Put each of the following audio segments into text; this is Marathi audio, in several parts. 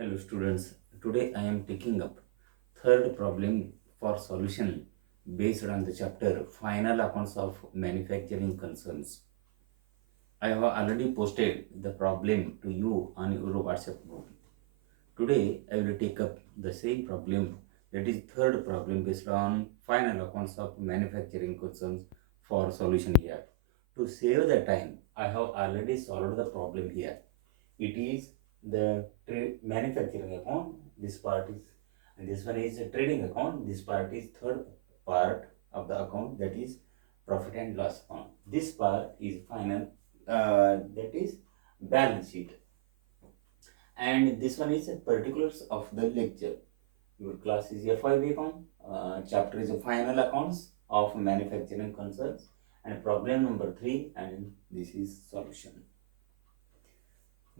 Hello students, today I am taking up third problem for solution based on the chapter Final Accounts of Manufacturing Concerns. I have already posted the problem to you on your WhatsApp group. Today I will take up the same problem, that is third problem based on Final Accounts of Manufacturing Concerns for solution here. To save the time, I have already solved the problem here. It is the manufacturing account, this part is, and this one is a trading account, this part is third part of the account, that is profit and loss account. This part is final, that is balance sheet, and this one is particulars of the lecture. Your class is F5 account, chapter is final accounts of manufacturing concerns, and problem number 3, and this is solution.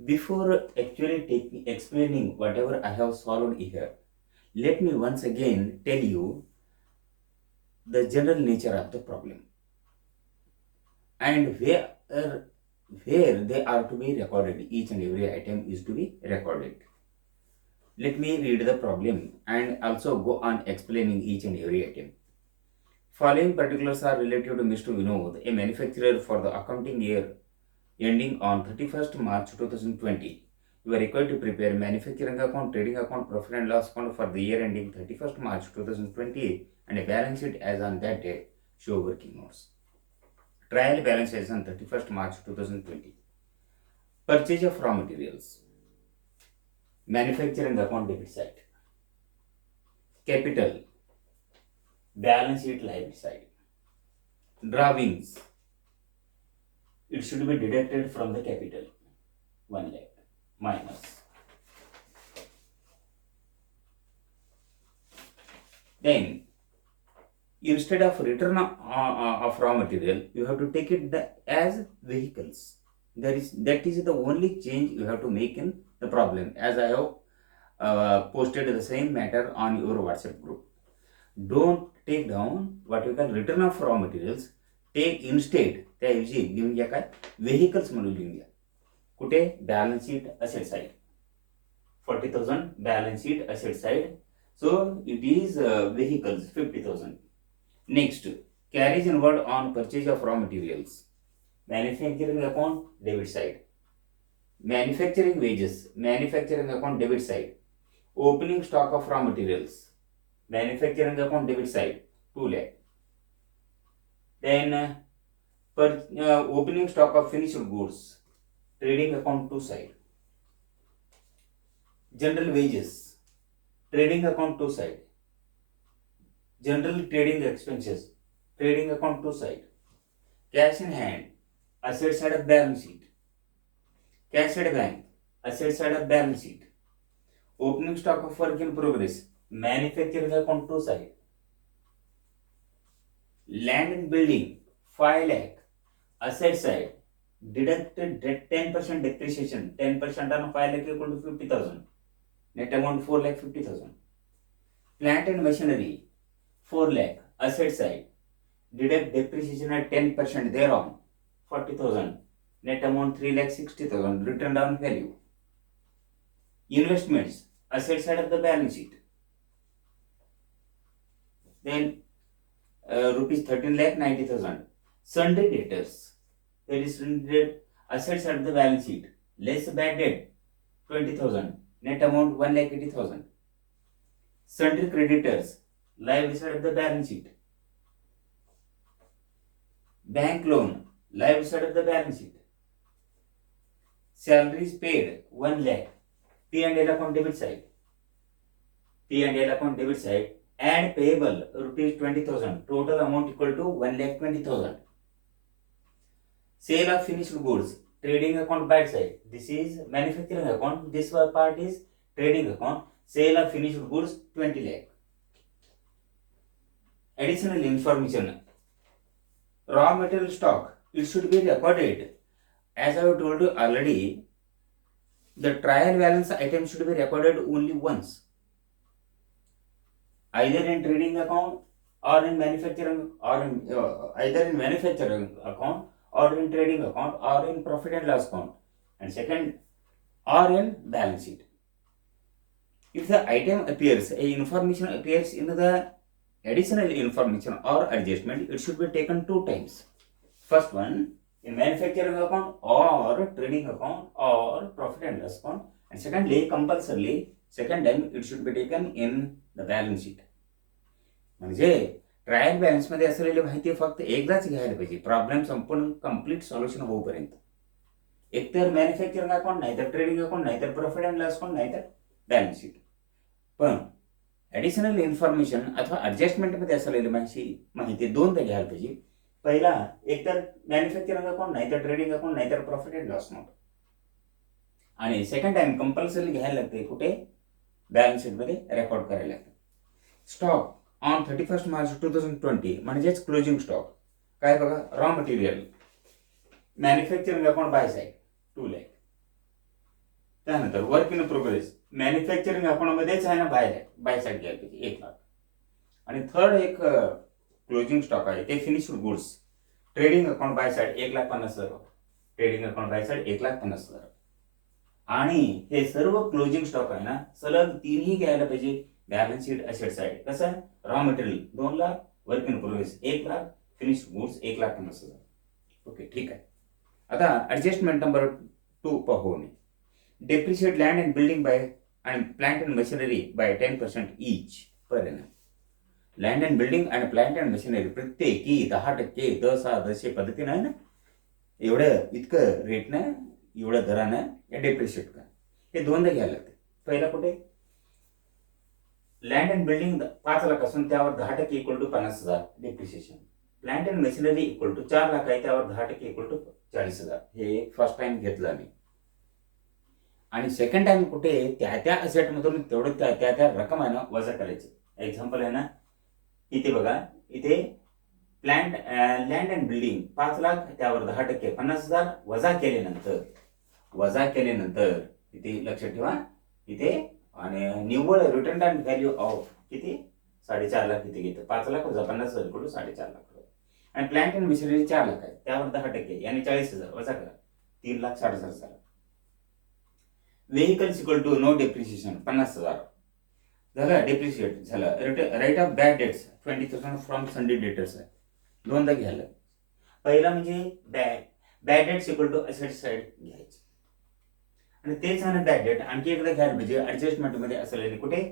Before actually explaining whatever I have solved here, let me once again tell you the general nature of the problem and where they are to be recorded. Each and every item is to be recorded. Let me read the problem and also go on explaining each and every item. Following particulars are related to Mr. Vinod, a manufacturer for the accounting year ending on 31st March 2020. You are required to prepare manufacturing account, trading account, profit and loss account for the year ending 31st March 2020 and a balance sheet as on that date. Show working notes. Trial balance as on 31st March 2020. Purchase of raw materials. Manufacturing account debit side. Capital. Balance sheet liability side. Drawings. It should be deducted from the capital. 1 lakh minus. Then, instead of return of raw material, you have to take it as vehicles. That is the only change you have to make in the problem, as I have posted the same matter on your WhatsApp group. Don't take down what you can return of raw materials. Take instead त्याऐवजी लिहून घ्या काय व्हेकल्स म्हणून लिहून घ्या. कुठे balance sheet asset side 40,000 balance sheet asset side. So it is vehicles 50,000. Next, carriage inward on purchase of raw materials. Manufacturing account debit side. Manufacturing wages. Manufacturing account debit side. Opening stock of raw materials. Manufacturing account debit side 2 lakh. Then opening stock of finished goods. Trading account 2 side. General wages. Trading account 2 side. General trading expenses. Trading account 2 side. Cash in hand. Asset side of balance sheet. Cash at bank. Asset side of balance sheet. Opening stock of work in progress. Manufacturing account 2 side. Land and building 5 lakh. Asset side. Deducted 10% depreciation. 10% on 5 lakh equal to 50,000. Net amount 4 lakh 50,000. Plant and machinery 4 lakh. Asset side. Deduct depreciation at 10% thereon 40,000. Net amount 3 lakh 60,000. Written down value. Investments. Asset side of the balance sheet. Then rupees 13 lakh 90,000. Sundry debtors. There is asset side of the balance sheet. Less bad debt 20,000. Net amount 1 lakh 80,000. Sundry creditors. Liability side of the balance sheet. Bank loan. Liability side of the balance sheet. Salaries paid 1 lakh. P&L account debit side. P&L account debit side. And payable rupees 20,000. Total amount equal to 1 lakh 20,000. Sale of finished goods. Trading account bad side. This is manufacturing account. This part is trading account. Sale of finished goods 20 lakh. Additional information. Raw material stock. It should be recorded. As I have told you already, the trial balance item should be recorded only once. Either in trading account or in manufacturing, or in either in manufacturing account or in trading account or in profit and loss account, and second or in balance sheet. If the item appears, a information appears in the additional information or adjustment, it should be taken 2 times. First one, in manufacturing account or trading account or profit and loss account, and secondly, compulsorily, second time it should be taken in the balance sheet. म्हणजे ट्रायल बॅलन्समध्ये असलेली माहिती फक्त एकदाच घ्यायला पाहिजे, प्रॉब्लेम संपूर्ण कंप्लीट सोल्युशन होईपर्यंत. एकतर मॅन्युफॅक्चरिंग अकाउंट, नाही तर ट्रेडिंग अकाउंट, नाही तर प्रॉफिट अँड लॉस अकाउंट, नाही तर बॅलन्स शीट. पण ॲडिशनल इन्फॉर्मेशन अथवा ॲडजस्टमेंटमध्ये असलेली माहिती दोनदा घ्यायला पाहिजे. पहिला एकतर मॅन्युफॅक्चरिंग अकाउंट, नाही तर ट्रेडिंग अकाउंट, नाही तर प्रॉफिट अँड लॉस अकाउंट. आणि सेकंड टाइम कंपल्सरी घ्यायला लागते, कुठे? बॅलन्स शीटमध्ये रेकॉर्ड करायला लागते. स्टॉक ऑन 31 मार्च 2020 म्हणजेच क्लोजिंग स्टॉक काय बघा, raw material manufacturing account by side 2 lakh. त्यानंतर वर्क इन प्रोग्रेस मॅन्युफॅक्चरिंग अकाउंटमध्येच आहे ना, बाय साईड घ्यायला पाहिजे 1 लाख. आणि थर्ड एक क्लोजिंग स्टॉक आहे ते finished goods trading account by side 1,50,000. Trading account by side 1,50,000. आणि हे सर्व क्लोजिंग स्टॉक आहे ना, सलग 3ही घ्यायला पाहिजे बॅलन्स शीट असेट साईड. कसं? Raw material 2 lakh, work in progress 1 lakh, finished goods 1,50,000. Okay, ठीक आहे. आता ऍडजस्टमेंट नंबर 2 पाहू. Depreciate land and building by आणि plant and machinery by 10% each per annum. Land and building आणि प्लांट अँड मशिनरी प्रत्येकी 10%, 10 पद्धतीनं आहे ना, एवढं इतकं रेटनं, एवढ्या दरानं या डेप्रिशिएट का हे दोनदा घ्यायला लागते. पहिला कुठे? लँड अँड बिल्डिंग 5 लाख असून त्यावर 10% equal to 50,000 depreciation. Plant and machinery equal to 4 lakh आहे, त्यावर 10% इक्वल टू 40,000. हे फर्स्ट टाइम घेतलं आम्ही. आणि सेकंड टाइम कुठे? त्या असेटमधून तेवढं त्या रकमानं वजा करायचं. एक्झाम्पल आहे ना, इथे बघा, इथे लँड अँड बिल्डिंग 5 लाख, त्यावर 10% 50,000 वजा केल्यानंतर इथे लक्षात ठेवा, इथे आणि निव्वळ रिटर्न अँड व्हॅल्यू ऑफ किती? 4.5 लाख इथे घेतो. 5 लाख वजा 50,000 इक्वल टू 4.5 लाख. आणि प्लांट अँड मशिनरी 4 लाख आहे, त्यावर 10% यानी 40,000 वजा करा, 3,60,000. Vehicles equal to no depreciation 50,000 झालं, डेप्रिशिएट झालं. Write off bad debts 20,000 from sundry debtors आहे, दोनदा घ्यायला. पहिला म्हणजे bad debts equal to asset side घ्यायचं. आणि तेच आहे ना बॅड डेट आणखी एकदा घ्यायला पाहिजे ऍडजस्टमेंटमध्ये असलेले, कुठे?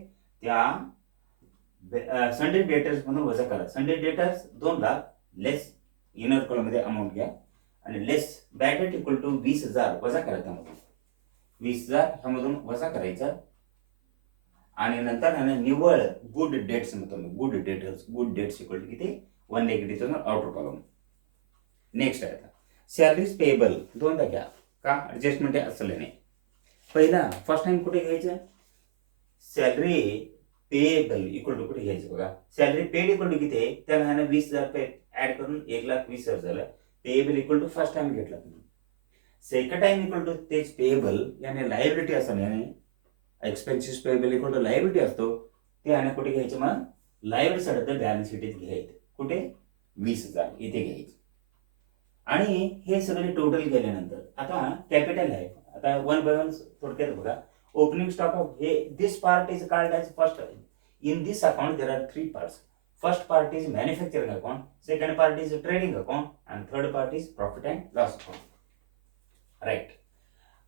त्या संडे डेटर्स म्हणून वजा करा. संडे डेटर्स 2 लाख लेस इनर कॉलममध्ये अमाऊंट घ्या आणि लेस बॅड डेट इक्वल टू 20,000 वजा करा. त्यामधून 20,000 ह्यामधून वजा करायचं. आणि नंतर निव्वळ गुड डेट्स म्हणतो मी, गुड डेट्स इक्वल टू किती? 1 आउटर कॉलम. नेक्स्ट आहे आता सॅलरीज पेएबल, दोनदा घ्या का? ऍडजस्टमेंट असले नाही. पहिला फर्स्ट टाइम कुठे घ्यायचं? सॅलरी पेएबल इक्वल टू कुठे घ्यायचं बघा, सॅलरी पेड इक्वल टू किती आहे? त्याला 20,000 ऍड करून 1,20,000 झालं. Payable equal to first time घेतला तुम्ही. सेकंड टाइम इक्वल टू तेच पेएबल याने लायबिलिटी असं याने expenses payable equal to liability असतो, ते आणि कुठे घ्यायचं? मग लायबिलिटी साईड बॅलन्स शीटीत घ्यायचं. कुठे? 20,000 इथे घ्यायचं. आणि हे सगळे टोटल केल्यानंतर आता कॅपिटल आहे. आता 1 by 1 थोडक्यात बघा. ओपनिंग स्टॉक ऑफ हे this part is called as first. In this account there are 3 parts. First part is manufacturing account, second part is trading account, and third part is profit and loss account. Right.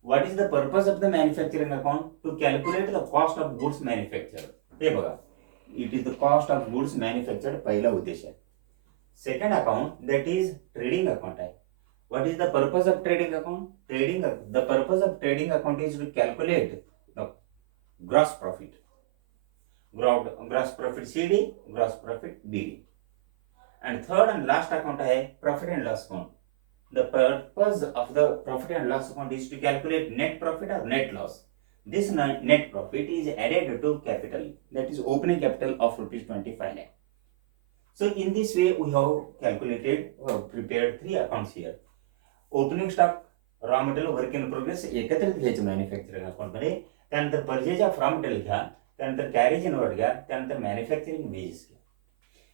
What is the purpose of the manufacturing account? To calculate the cost of goods manufactured. हे बघा, it is the cost of goods manufactured पहिला उद्देश आहे. Second account that is trading account आहे. What is the purpose of trading account? The purpose of trading account is to calculate the gross profit. Gross profit CD, gross profit BD. And third and last account है profit and loss account. The purpose of the profit and loss account is to calculate net profit or net loss. This net profit is added to capital, that is opening capital of rupees 25 lakh. So in this way we have calculated or prepared 3 accounts here. Opening stock, raw material, work in progress एकत्रित घ्यायचं मॅन्युफॅक्चरिंग अकाउंटमध्ये. त्यानंतर परचेज ऑफ रॉ मटेरियल घ्या, त्यानंतर कॅरेज इनवर्ड घ्या, त्यानंतर मॅन्युफॅक्चरिंग वेजेस घ्या.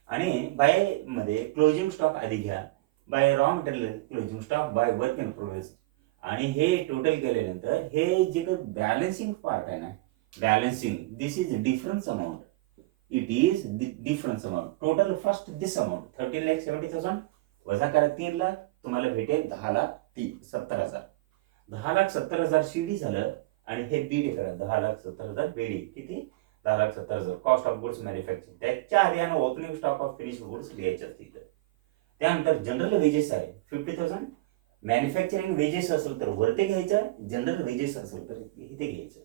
आणि बाय मध्ये क्लोजिंग स्टॉक आधी घ्या, by raw material closing stock, by work in progress. आणि हे टोटल केल्यानंतर हे जे काही बॅलन्सिंग पार्ट आहे ना, balancing. This is difference amount. It is the difference amount. Total first this amount 13,70,000 वजा करा 3,00,000, तुम्हाला भेटेल 10,70,000. 10,70,000 सीडी झालं आणि हे बीडी करा 10,70,000 बीडी किती 10,70,000 कॉस्ट ऑफ गुड्स मॅन्युफॅक्चर. त्याच्या आधी आणि opening stock of finish goods लिहायचे असतील. त्यानंतर जनरल वेजेस आहे 50,000. मॅन्युफॅक्चरिंग वेजेस असेल तर वरती घ्यायचं, जनरल वेजेस असेल तर इथे घ्यायचं.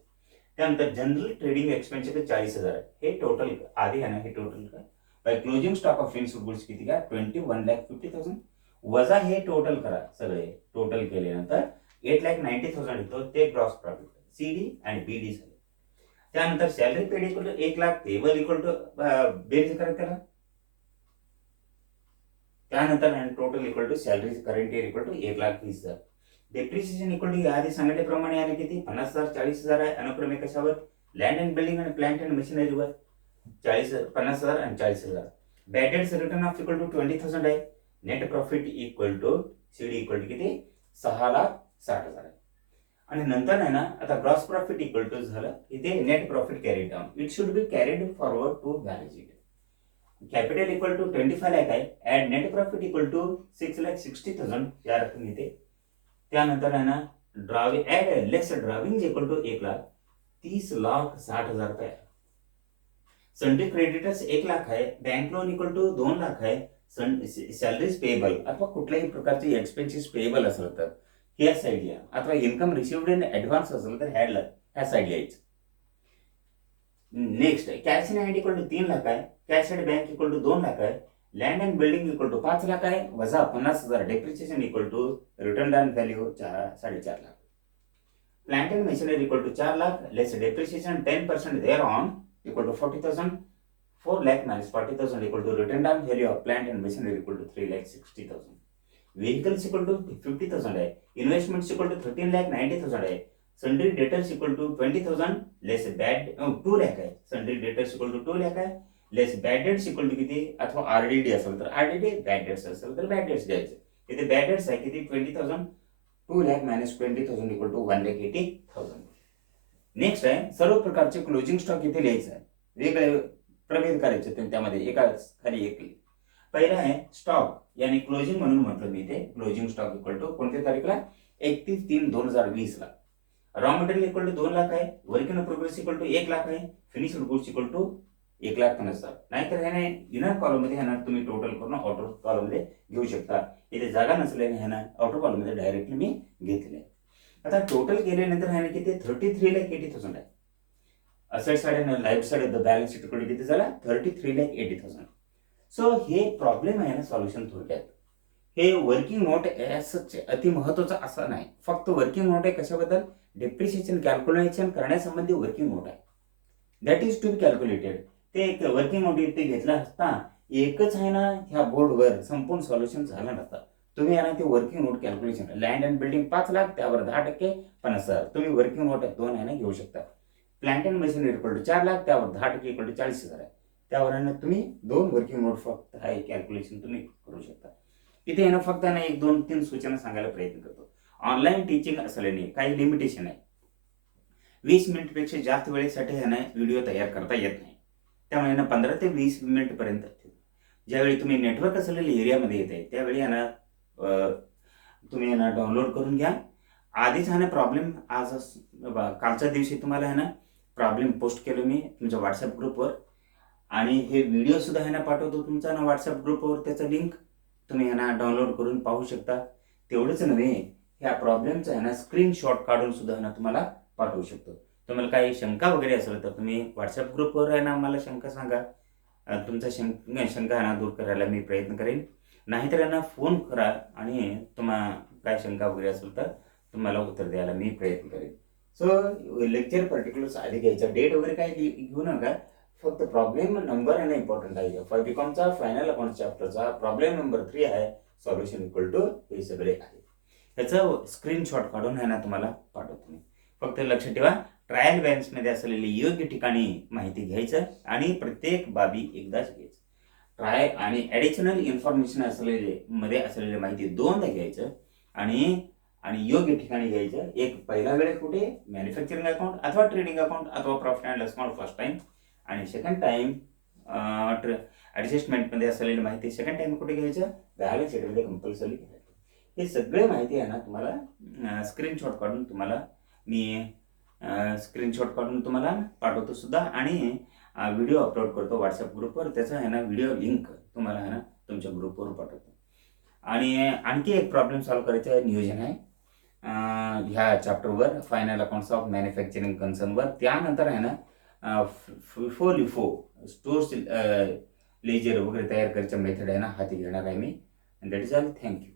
त्यानंतर जनरल ट्रेडिंग एक्सपेन्सेस 40,000 आहे. हे टोटल आधी आहे ना, हे टोटल का by closing stock of finish goods किती का 21,50,000 वजा हे टोटल करा. सगळे टोटल केल्यानंतर 8,90,000 येतो. ते ग्रॉस प्रॉफिट सीडी आणि बीडी झाले. त्यानंतर salary paid equal to 1,00,000 payable equal to बेरीज करा त्याला. त्यानंतर total equal to salary current year equal to 1,20,000. Depreciation equal to आधी सांगितल्याप्रमाणे आहे किती 50,000 40,000 आहे. अनुक्रमे कशावर लँड अँड बिल्डिंग आणि प्लांट अँड मशिनरीवर 50,000 आणि 40,000. Bad debts written off equal to 20,000 आहे. Net profit equal to CD equal to किती 6,60,000 आहे. आणि नंतर आहे ना आता ग्रॉस प्रॉफिट इक्वल टू झालं इथे net profit carried down. It should be carried forward to balance sheet. Capital equal to 25 lakh आहे. Add net profit equal to 6,60,000 या रक्कम येते. त्यानंतर आहे ना drawing add less drawing equal to 1,30,60,000 रुपये. सन्ड्री क्रेडिटर्स 1,00,000 आहे. बँक लोन इक्वल टू 2,00,000 आहे. सॅलरीज पेएबल अथवा कुठल्याही प्रकारचे एक्सपेन्सेस पेएबल असेल तर ह्या साईड या, अथवा इन्कम रिसिव्ड इन ऍडव्हान्स असेल तर ह्या साईड यायचं. Next cash in hand equal to 3,00,000 आहे. Cash at bank equal to 2,00,000 आहे. Land and building equal to 5,00,000 आहे. वजा 50,000 depreciation equal to written down value 4,50,000. Plant and machinery equal to 4,00,000 less depreciation 10% there on equal to 40,000. 4,00,000 minus 40,000 equal to written down value of plant and machinery equal to 3,60,000. Vehicles equal to 50,000 है. Investments equal to 13,90,000 है. Sundry debtors equal to 20,000 less bad 2,00,000 है. Sundry debtors equal to 2,00,000 है. Less bad debts equal to किती अथवा RDD असेल तर RDD, bad debts असेल तर bad debts घ्यायचे. इथे bad debts आहे किती 20,000. 2,00,000 minus 20,000 equal to 1,80,000. नेक्स्ट आहे सर्व प्रकारचे क्लोजिंग स्टॉक इथे लिहायचं आहे. वेगळे प्रभेद करायचे त्यामध्ये एका खाली एक. पहिला आहे स्टॉक यानी क्लोजिंग म्हणून म्हटलं मी इथे. क्लोजिंग स्टॉक इक्वल टू कोणत्या तारीखला 31/3/2020 ला. रॉ मटेरियल इक्वल टू 2,00,000 आहे. Work in progress equal to 1,00,000 आहे. Finished goods equal to 1,50,000. नाहीतर ह्याने इनर कॉलम मध्ये ह्याना तुम्ही टोटल करून आउटर कॉलम मध्ये घेऊ शकता. इथे जागा नसल्याने ह्याना आउटर कॉलम मध्ये डायरेक्टली मी घेतले. आता टोटल केल्यानंतर ह्याने किती 33,80,000 आहे. असेट साइड आणि life side of the balance sheet कडे किती झाला 33,80,000. सो हे प्रॉब्लेम आहे ना सॉल्युशन थोडक्यात. हे वर्किंग नोट अति महत्वाचं असं नाही. फक्त वर्किंग नोट आहे कशाबद्दल डेप्रिसिएशन कॅल्क्युलेशन करण्यासंबंधी वर्किंग नोट आहे. That is to be calculated. ते एक वर्किंग नोट इथे घेतला असता एकच आहे ना ह्या बोर्डवर संपूर्ण सॉल्युशन झालं नसतं. तुम्ही आहे ना ते working note calculation land and building 5,00,000 त्यावर 10% 50,000 तुम्ही वर्किंग नोट 2 आहे ना घेऊ शकता. Plant and machinery equal to 4,00,000 त्यावर 10% इक्वल टू 40,000 आहे. त्यावर आहे ना तुम्ही 2 वर्किंग नोट फक्त आहे कॅल्क्युलेशन तुम्ही करू शकता. इथे आहे ना फक्त आहे ना 1 2 3 सूचना सांगायला प्रयत्न करतो. ऑनलाईन टीचिंग असल्याने काही लिमिटेशन आहे. 20 मिनिटपेक्षा जास्त वेळेसाठी आहे ना व्हिडिओ तयार करता येत नाही. त्यामुळे ना 15 ते 20 मिनिट पर्यंत ज्यावेळी तुम्ही नेटवर्क असलेल्या एरियामध्ये येते त्यावेळी आहे ना तुम्ही आहे ना डाउनलोड करून घ्या. आधीच आहे ना प्रॉब्लेम आज कालच्या दिवशी तुम्हाला आहे ना प्रॉब्लेम पोस्ट केलं मी तुमच्या व्हॉट्सअप ग्रुपवर आणि हे व्हिडिओ सुद्धा आहे ना पाठवतो तुमचा ना व्हॉट्सअप ग्रुपवर. त्याचं लिंक तुम्ही आहे ना डाउनलोड करून पाहू शकता. तेवढंच नव्हे ह्या प्रॉब्लेमचा आहे ना स्क्रीनशॉट काढून सुद्धा आहे ना तुम्हाला पाठवू शकतो. तुम्हाला काही शंका वगैरे असेल तर तुम्ही व्हॉट्सअप ग्रुपवर आहे ना मला शंका सांगा. तुमचा शंका आहे ना दूर करायला मी प्रयत्न करेन. नाहीतर आहे ना फोन करा आणि तुम्हाला काय शंका वगैरे असेल तर तुम्हाला उत्तर द्यायला मी प्रयत्न करेन. सो लेक्चर पर्टिक्युलर्स आधी घ्यायचा डेट वगैरे काय घेऊ नका. फक्त प्रॉब्लेम नंबर आहे ना इम्पॉर्टंट आहे. फॉर बीकॉमचा फायनल अकाउंट चॅप्टरचा प्रॉब्लेम नंबर 3 आहे. सॉल्युशन इक्वल टू हे सगळे आहे. ह्याचं स्क्रीनशॉट काढून आहे ना तुम्हाला पाठवतो मी. फक्त लक्षात ठेवा ट्रायल बॅलन्समध्ये असलेले योग्य ठिकाणी माहिती घ्यायचं आणि प्रत्येक बाबी एकदाच घ्यायचं. ट्रायल आणि ॲडिशनल इन्फॉर्मेशन असलेले मध्ये असलेली माहिती 2दा घ्यायचं आणि आणि योग्य ठिकाणी घ्यायचं. एक पहिला वेळेस कुठे मॅन्युफॅक्चरिंग अकाउंट अथवा ट्रेडिंग अकाउंट अथवा profit and loss account first time, आणि सेकंड टाइम ॲडजस्टमेंटमध्ये असलेली माहिती सेकंड टाइम कुठे घ्यायचं, बॅलन्स शीटमध्ये कंपल्सरी घ्यायचं. हे सगळे माहिती आहे ना तुम्हाला स्क्रीनशॉट काढून तुम्हाला पाठवतो सुद्धा, आणि व्हिडिओ अपलोड करतो व्हॉट्सअप ग्रुपवर. त्याचा आहे ना व्हिडिओ लिंक तुम्हाला आहे ना तुमच्या ग्रुपवर पाठवतो. आणि आणखी एक प्रॉब्लेम सॉल्व्ह करायचं नियोजन आहे ह्या चॅप्टरवर, फायनल अकाउंट्स ऑफ मॅन्युफॅक्चरिंग कन्सर्नवर. त्यानंतर आहे ना लिफो स्टोर्स लेजर वगैरे तयार करायच्या मेथड आहे ना हाती घेणार आहे मी. That is all. थँक्यू.